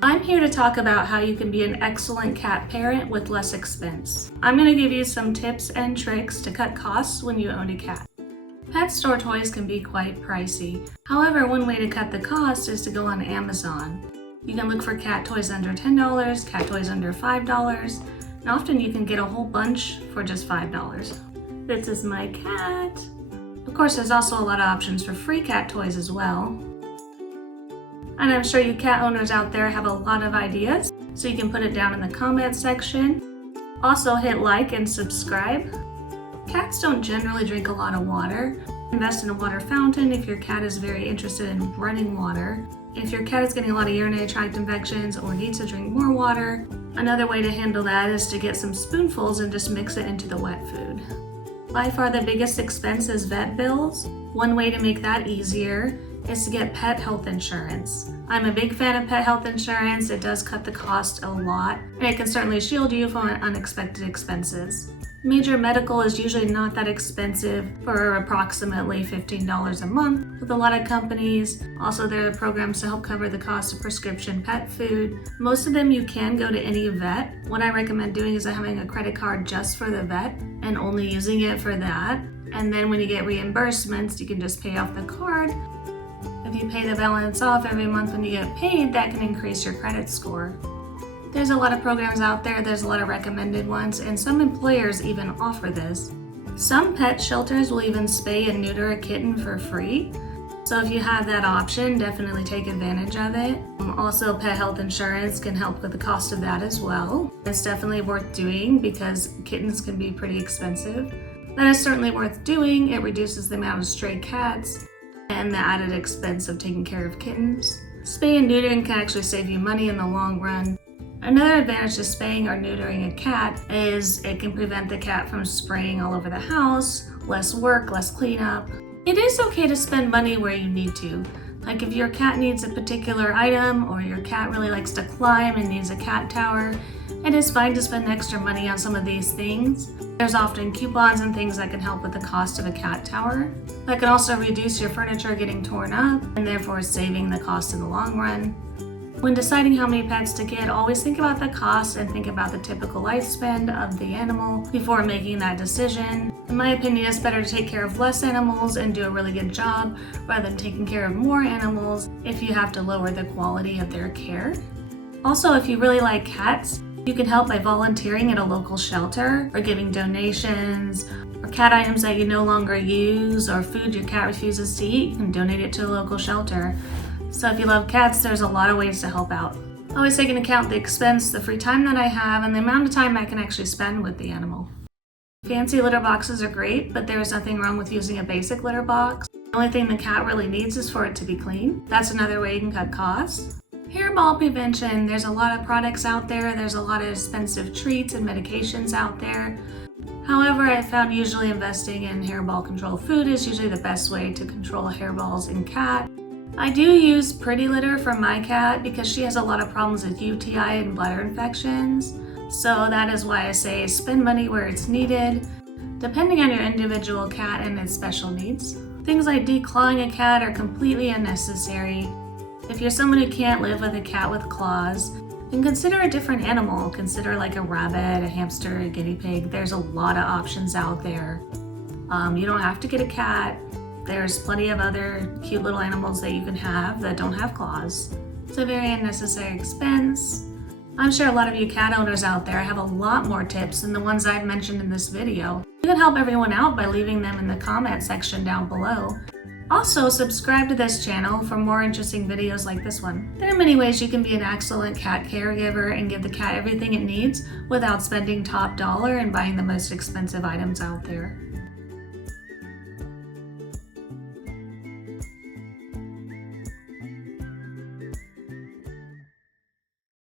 I'm here to talk about how you can be an excellent cat parent with less expense. I'm going to give you some tips and tricks to cut costs when you own a cat. Pet store toys can be quite pricey. However, one way to cut the cost is to go on Amazon. You can look for cat toys under $10, cat toys under $5, and often you can get a whole bunch for just $5. This is my cat. Of course, there's also a lot of options for free cat toys as well. And I'm sure you cat owners out there have a lot of ideas, so you can put it down in the comment section. Also hit like and subscribe. Cats don't generally drink a lot of water. Invest in a water fountain if your cat is very interested in running water. If your cat is getting a lot of urinary tract infections or needs to drink more water, another way to handle that is to get some spoonfuls and just mix it into the wet food. By far the biggest expense is vet bills. One way to make that easier is to get pet health insurance. I'm a big fan of pet health insurance. It does cut the cost a lot, and it can certainly shield you from unexpected expenses. Major medical is usually not that expensive for approximately $15 a month with a lot of companies. Also, there are programs to help cover the cost of prescription pet food. Most of them you can go to any vet. What I recommend doing is having a credit card just for the vet and only using it for that. And then when you get reimbursements, you can just pay off the card. If you pay the balance off every month when you get paid, that can increase your credit score. There's a lot of programs out there, there's a lot of recommended ones, and some employers even offer this. Some pet shelters will even spay and neuter a kitten for free. So if you have that option, definitely take advantage of it. Also, pet health insurance can help with the cost of that as well. It's definitely worth doing because kittens can be pretty expensive. That is certainly worth doing. It reduces the amount of stray cats and the added expense of taking care of kittens. Spay and neutering can actually save you money in the long run. Another advantage to spaying or neutering a cat is it can prevent the cat from spraying all over the house, less work, less cleanup. It is okay to spend money where you need to. Like if your cat needs a particular item or your cat really likes to climb and needs a cat tower, it is fine to spend extra money on some of these things. There's often coupons and things that can help with the cost of a cat tower. That can also reduce your furniture getting torn up and therefore saving the cost in the long run. When deciding how many pets to get, always think about the cost and think about the typical lifespan of the animal before making that decision. In my opinion, it's better to take care of less animals and do a really good job rather than taking care of more animals if you have to lower the quality of their care. Also, if you really like cats, you can help by volunteering at a local shelter or giving donations or cat items that you no longer use or food your cat refuses to eat. You can donate it to a local shelter. So if you love cats, there's a lot of ways to help out. I always take into account the expense, the free time that I have, and the amount of time I can actually spend with the animal. Fancy litter boxes are great, but there's nothing wrong with using a basic litter box. The only thing the cat really needs is for it to be clean. That's another way you can cut costs. Hairball prevention, there's a lot of products out there. There's a lot of expensive treats and medications out there. However, I found usually investing in hairball control food is usually the best way to control hairballs in cat. I do use Pretty Litter for my cat because she has a lot of problems with UTI and bladder infections. So that is why I say spend money where it's needed, depending on your individual cat and its special needs. Things like declawing a cat are completely unnecessary. If you're someone who can't live with a cat with claws, then consider a different animal. Consider like a rabbit, a hamster, a guinea pig. There's a lot of options out there. You don't have to get a cat. There's plenty of other cute little animals that you can have that don't have claws. It's a very unnecessary expense. I'm sure a lot of you cat owners out there have a lot more tips than the ones I've mentioned in this video. You can help everyone out by leaving them in the comment section down below. Also, subscribe to this channel for more interesting videos like this one. There are many ways you can be an excellent cat caregiver and give the cat everything it needs without spending top dollar and buying the most expensive items out there.